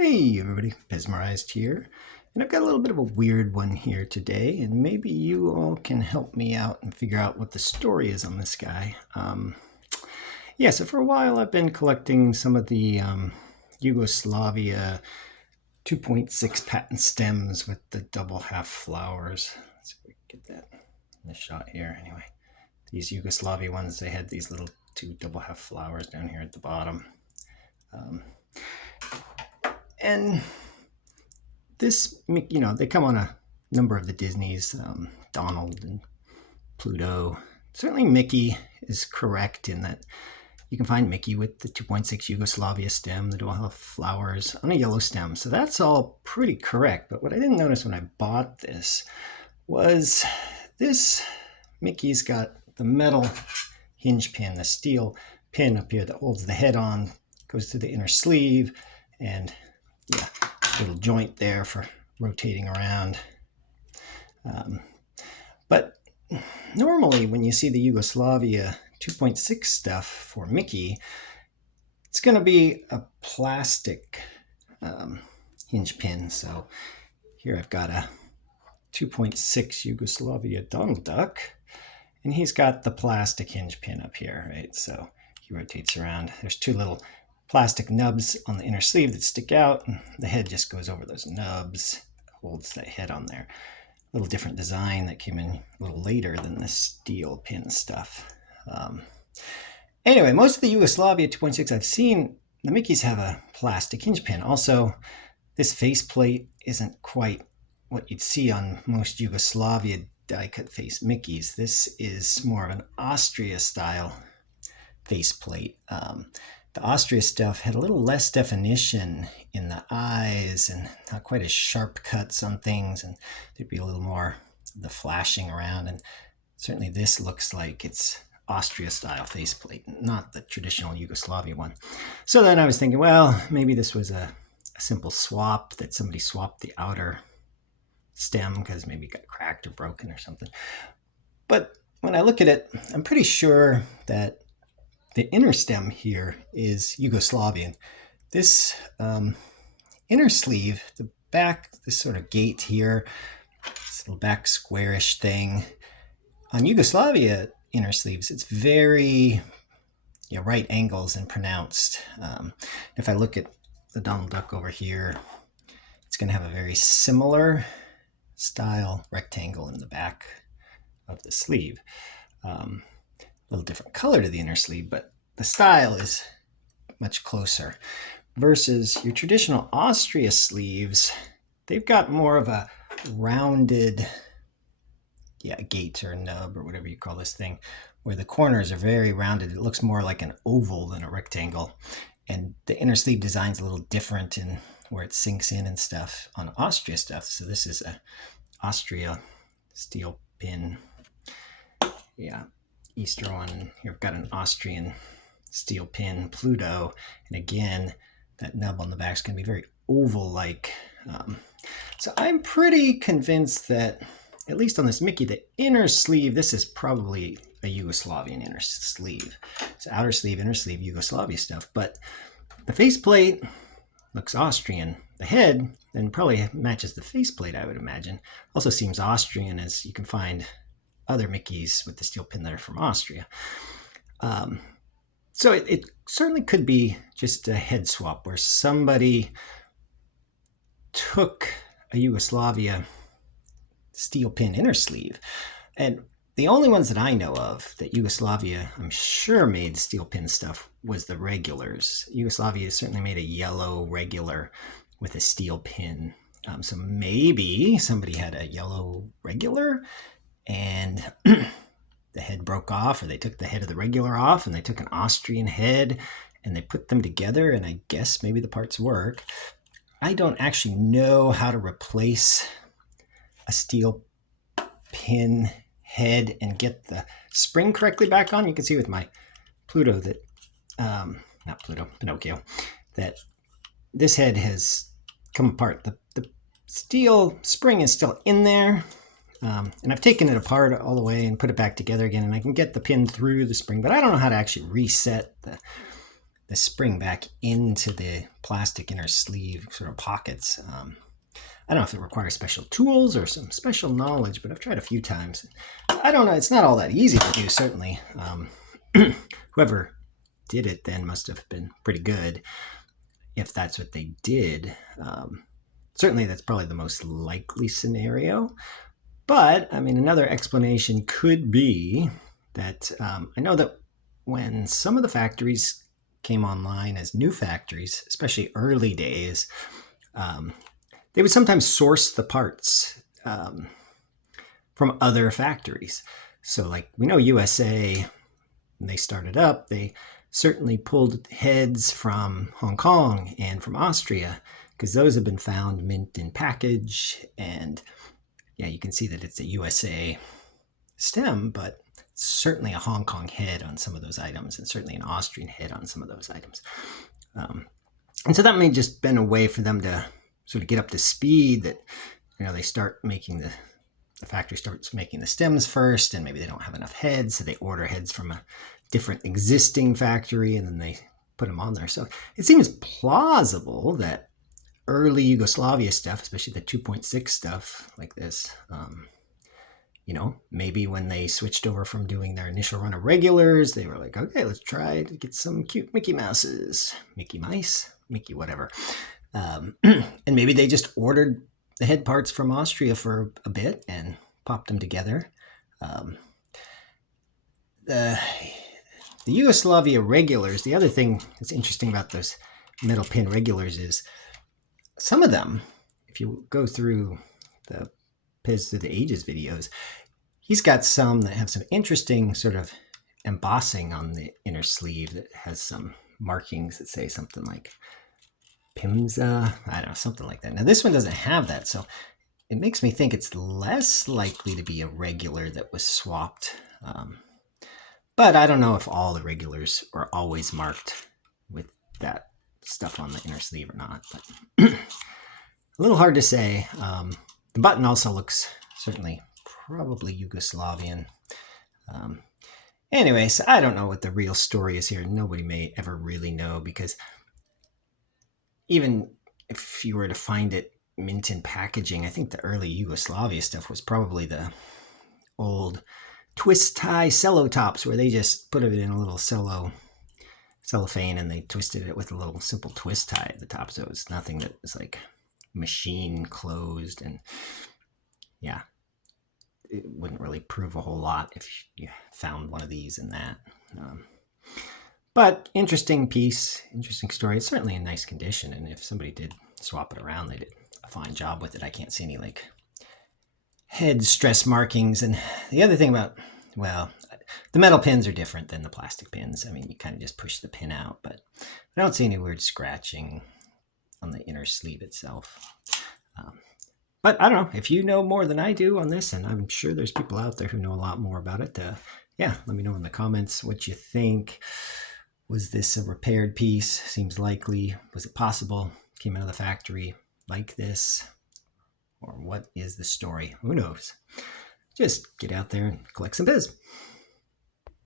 Hey everybody, Mesmerized here, and I've got a little bit of a weird one here today, and maybe you all can help me out and figure out what the story is on this guy. So for a while I've been collecting some of the Yugoslavia 2.6 patent stems with the double half flowers. Let's see if we can get that in the shot here. Anyway, these Yugoslavia ones, they had these little two double half flowers down here at the bottom. And this, they come on a number of the Disneys, Donald and Pluto. Certainly Mickey is correct in that you can find Mickey with the 2.6 Yugoslavia stem, the dual half flowers on a yellow stem. So that's all pretty correct. But what I didn't notice when I bought this was this Mickey's got the metal hinge pin, the steel pin up here that holds the head on, goes to the inner sleeve, and little joint there for rotating around. But normally when you see the Yugoslavia 2.6 stuff for Mickey, it's going to be a plastic hinge pin. So here I've got a 2.6 Yugoslavia Donald Duck, and he's got the plastic hinge pin up here, right? So he rotates around. There's two little plastic nubs on the inner sleeve that stick out, and the head just goes over those nubs, holds that head on there. A little different design that came in a little later than the steel pin stuff. Anyway, most of the Yugoslavia 2.6 I've seen, the Mickeys have a plastic hinge pin. Also, this faceplate isn't quite what you'd see on most Yugoslavia die-cut face Mickeys. This is more of an Austria style faceplate. The Austria stuff had a little less definition in the eyes and not quite as sharp cuts on things, and there'd be a little more of the flashing around. And certainly this looks like it's Austria style faceplate, not the traditional Yugoslavia one. So then I was thinking, well, maybe this was a simple swap, that somebody swapped the outer stem because maybe it got cracked or broken or something. But when I look at it, I'm pretty sure that the inner stem here is Yugoslavian. This inner sleeve, the back, this sort of gate here, this little back squarish thing. On Yugoslavia inner sleeves, it's very right angles and pronounced. If I look at the Donald Duck over here, it's going to have a very similar style rectangle in the back of the sleeve. A little different color to the inner sleeve, but the style is much closer. Versus your traditional Austria sleeves, they've got more of a rounded gate or nub or whatever you call this thing, where the corners are very rounded. It looks more like an oval than a rectangle. And the inner sleeve design's a little different in where it sinks in and stuff on Austria stuff. So this is a Austria steel pin. Easter one. Here I've got an Austrian steel pin, Pluto, and again, that nub on the back is going to be very oval-like. So I'm pretty convinced that, at least on this Mickey, the inner sleeve, this is probably a Yugoslavian inner sleeve. So outer sleeve, inner sleeve, Yugoslavia stuff. But the faceplate looks Austrian. The head then probably matches the faceplate, I would imagine. Also seems Austrian, as you can find other Mickeys with the steel pin that are from Austria. So it certainly could be just a head swap where somebody took a Yugoslavia steel pin inner sleeve. And the only ones that I know of that Yugoslavia, I'm sure, made steel pin stuff was the regulars. Yugoslavia certainly made a yellow regular with a steel pin. So maybe somebody had a yellow regular and the head broke off, or they took the head of the regular off and they took an Austrian head and they put them together, and I guess maybe the parts work. I don't actually know how to replace a steel pin head and get the spring correctly back on. You can see with my Pluto that, not Pluto, Pinocchio, that this head has come apart. The steel spring is still in there. And I've taken it apart all the way and put it back together again, and I can get the pin through the spring, but I don't know how to actually reset the spring back into the plastic inner sleeve sort of pockets. I don't know if it requires special tools or some special knowledge, but I've tried a few times. I don't know. It's not all that easy to do, certainly. Whoever did it then must have been pretty good, if that's what they did. Certainly, that's probably the most likely scenario. But, I mean, another explanation could be that I know that when some of the factories came online as new factories, especially early days, they would sometimes source the parts from other factories. So, like, we know USA, when they started up, they certainly pulled heads from Hong Kong and from Austria, because those have been found mint in package. And yeah, you can see that it's a USA stem, but it's certainly a Hong Kong head on some of those items, and certainly an Austrian head on some of those items. And so that may just been a way for them to sort of get up to speed, that, you know, they start making the factory starts making the stems first, and maybe they don't have enough heads, so they order heads from a different existing factory, and then they put them on there. So it seems plausible that early Yugoslavia stuff, especially the 2.6 stuff like this, you know, maybe when they switched over from doing their initial run of regulars, they were like, okay, let's try to get some cute Mickey Mouses, Mickey Mice, Mickey whatever. And maybe they just ordered the head parts from Austria for a bit and popped them together. The Yugoslavia regulars, the other thing that's interesting about those metal pin regulars is some of them, if you go through the Pez Through the Ages videos, he's got some that have some interesting sort of embossing on the inner sleeve that has some markings that say something like Pimza, I don't know, something like that. Now this one doesn't have that, so it makes me think it's less likely to be a regular that was swapped. But I don't know if all the regulars are always marked with that stuff on the inner sleeve or not. But a little hard to say. The button also looks certainly probably Yugoslavian. Anyways, I don't know what the real story is here. Nobody may ever really know, because even if you were to find it mint in packaging, I think the early Yugoslavia stuff was probably the old twist tie cello tops, where they just put it in a little cellophane and they twisted it with a little simple twist tie at the top. So it's nothing that was like machine closed, and yeah, it wouldn't really prove a whole lot if you found one of these in that. But interesting piece, interesting story. It's certainly in nice condition, and if somebody did swap it around, they did a fine job with it. I can't see any like head stress markings. And the other thing about, well, the metal pins are different than the plastic pins. I mean, you kind of just push the pin out, but I don't see any weird scratching on the inner sleeve itself. But I don't know, if you know more than I do on this, and I'm sure there's people out there who know a lot more about it, yeah, let me know in the comments what you think. Was this a repaired piece? Seems likely. Was it possible? Came out of the factory like this? Or what is the story? Who knows? Just get out there and collect some biz.